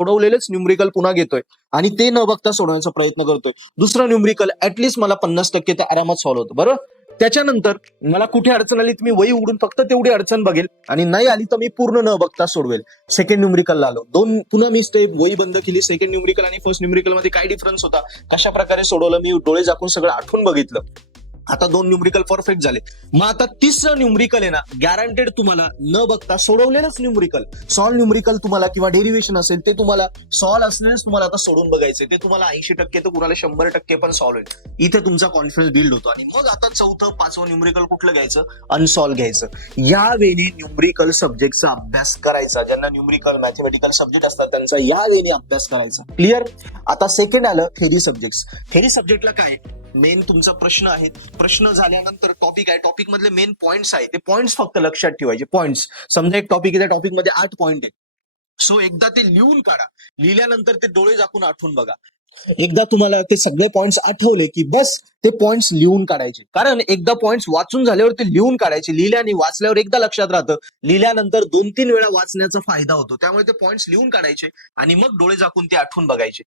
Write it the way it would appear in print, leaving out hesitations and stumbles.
सोडवलेलेच numerical पुन्हा घेतोय आणि ते न बघता सोडवण्याचा प्रयत्न करतोय. दुसरं न्यूमरिकल ऍटलीस्ट मला 50% ते आरामात सॉल्व्ह होतं. बरोबर. त्याच्यानंतर मला कुठे अडचण आली तर मी वही उघडून फक्त तेवढी अडचण बघेल आणि नाही आली तर मी पूर्ण न बघता सोडवेल. सेकंड न्यूमरिकलला आलो, पुन्हा मी स्टेप वही बंद केली. सेकंड न्यूमरिकल आणि फर्स्ट न्यूमरिकल मध्ये काय डिफरन्स होता, कशा प्रकारे सोडवलं, मी डोळे झाकून सगळं आठवून बघितलं. आता 2 न्यूमरिकल परफेक्ट झाले. मग आता तिसरं न्यूमरिकल आहे ना, गॅरंटेड तुम्हाला न बघता सोडवलेलंच न्यूमरिकल, सॉल्व न्यूमरिकल तुम्हाला किंवा डेरिव्हेशन असेल ते तुम्हाला सॉल्व असलेलंच तुम्हाला आता सोडून बघायचंय. ते तुम्हाला 80% तर कुणाला 100% पण सॉल्व होईल. इथे तुमचा कॉन्फिडन्स बिल्ड होतो. आणि मग आता चौथं 5वं न्यूमरिकल कुठलं घ्यायचं, अनसॉल्व घ्यायचं. यावेळी न्यूमरिकल सब्जेक्टचा अभ्यास करायचा. ज्यांना न्यूमरिकल मॅथमॅटिकल सब्जेक्ट असतात त्यांचा यावेळी अभ्यास करायचा. क्लिअर. आता सेकंड आलं थेरी सब्जेक्ट. थेरी सब्जेक्टला काय, मेन तुमचा प्रश्न आहे. प्रश्न झाल्यानंतर टॉपिक आहे, टॉपिक मधले मेन पॉइंट्स आहे, ते पॉइंट्स फक्त लक्षात ठेवायचे. पॉइंट्स, समजा एक टॉपिक आहे, त्या टॉपिक मध्ये 8 पॉइंट आहे. सो एकदा ते लिहून काढा. लिहिल्यानंतर ते डोळे झाकून आठवून बघा. एकदा तुम्हाला ते सगळे पॉइंट्स आठवले की बस ते पॉइंट्स लिहून काढायचे. कारण एकदा पॉइंट्स वाचून झाल्यावर ते लिहून काढायचे. लिहिल्याने वाचल्यावर एकदा लक्षात राहतं, लिहिल्यानंतर 2-3 वेळा वाचण्याचा फायदा होतो. त्यामुळे ते पॉइंट्स लिहून काढायचे आणि मग डोळे झाकून ते आठवून बघायचे.